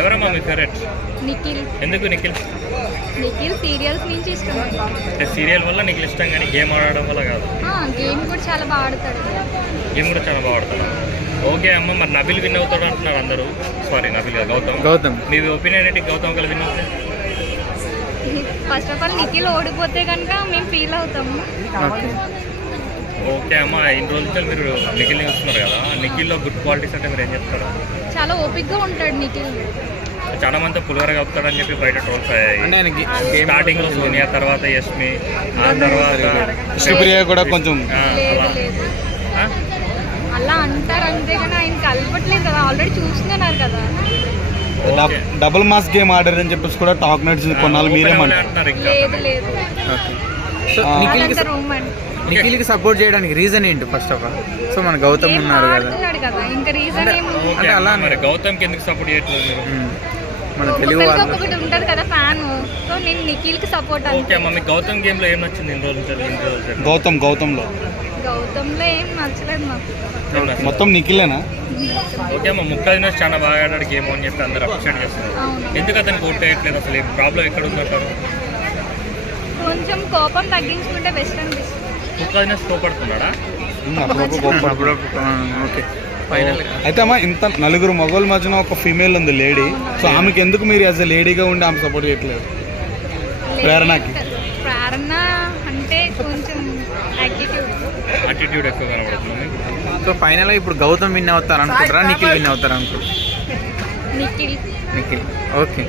ఎవరమ్మా మీ ఫేవరెట్? నిఖిల్. ఎందుకు నిఖిల్? నిఖిల్ సీరియల్స్ నుంచి ఇష్టం. సీరియల్ వల్ల నీకు ఇష్టం కానీ గేమ్ ఆడడం వల్ల కాదు. గేమ్ కూడా చాలా బాగా ఆడతాడు. గేమ్ కూడా చాలా బాగా ఆడతాడు. ఓకే అమ్మ, మరి నబిల్ విన్ అవుతాడు అంటున్నారు అందరూ. సారీ నబిల్ కాదు, గౌతమ్. మీ ఒపీనియన్ ఏంటి? గౌతమ్ ఒకళ్ళు విన్ అవుతుంది. ఫస్ట్ ఆఫ్ ఆల్ నిఖిల్ ఓడిపోతే కనుక మేము ఫీల్ అవుతాము. ఓకే అమ్మ, ఇన్ని రోజులు మీరు నిఖిల్ని చూస్తున్నారు కదా, నిఖిల్లో గుడ్ క్వాలిటీస్ అంటే మీరు ఏం చెప్తారు? చాలా ఓపిక్గా ఉంటాడు నిఖిల్. చాలా మంది పులిహోర కలుపుతాడని చెప్పి బయట ట్రోల్స్ అయ్యాయి. స్టార్టింగ్ లో సోనియా, తర్వాత యష్మి, ఆ తర్వాత సుప్రియ కూడా కొంచెం అలా అంటారు అంతే, కానీ ఆయన కలపట్లేదు కదా, ఆల్రెడీ చూస్తున్నారు కదా. డబుల్ మాస్ గేమ్ ఆడారని చెప్పేసి కూడా టాక్ నడిచింది కొన్నాళ్ళు. మీరేమంటారు? లేదు. నిఖిల్కి సపోర్ట్ చేయడానికి రీజన్ ఏంటి ఫస్ట్ ఆఫ్ ఆల్? సో మన గౌతమ్ ఉన్నారు కదా, ఇంకా రీజన్ ఏముంది? అలా మరి గౌతమ్కి ఎందుకు సపోర్ట్ చేయట్లేదు? మన తెలుగు ఒకటి ఉంటది కదా ఫ్యాన్, సో నేను నిఖిల్కి సపోర్ట్. ఓకే అమ్మ, మీకు గౌతమ్ గేమ్ లో ఏం నచ్చింది ఇన్ని రోజులు? గౌతంలో ఏం నచ్చలేదు మాకు. మొత్తం నిఖిలేనా? ఓకే అమ్మ, ముక్కదినేష్ చాలా బాగా ఆడాడు గేమ్ అని చెప్పి అందరూ అప్రిషియేట్ చేస్తున్నారు. ఎందుకు అతనికి ఓట్ వేయట్లేదు? అసలు ఈ ప్రాబ్లం ఎక్కడ ఉందంటారు? కొంచెం కోపం తగ్గించుకుంటే బెస్ట్ అనిపిస్తుంది. ముక్కదినేష్ కోపడుతున్నాడా? Okay final. అయితే అమ్మా, ఇంత నలుగురు మగవాళ్ళ మధ్యన ఒక ఫీమేల్ ఉంది, లేడీ. సో ఆమెకి ఎందుకు మీరు యాజ్ ఎ లేడీగా ఉండి ఆమె సపోర్ట్ చేయట్లేదు? ప్రేరణ అంటే కొంచెం యాటిట్యూడ్ ఎక్కువ కనబడుతుంది. సో ఫైనల్గా ఇప్పుడు గౌతమ్ విన్ అవుతారు అనుకుంటారా, నిఖిల్ విన్ అవుతారు అనుకుంటారా? నిఖిల్. ఓకే.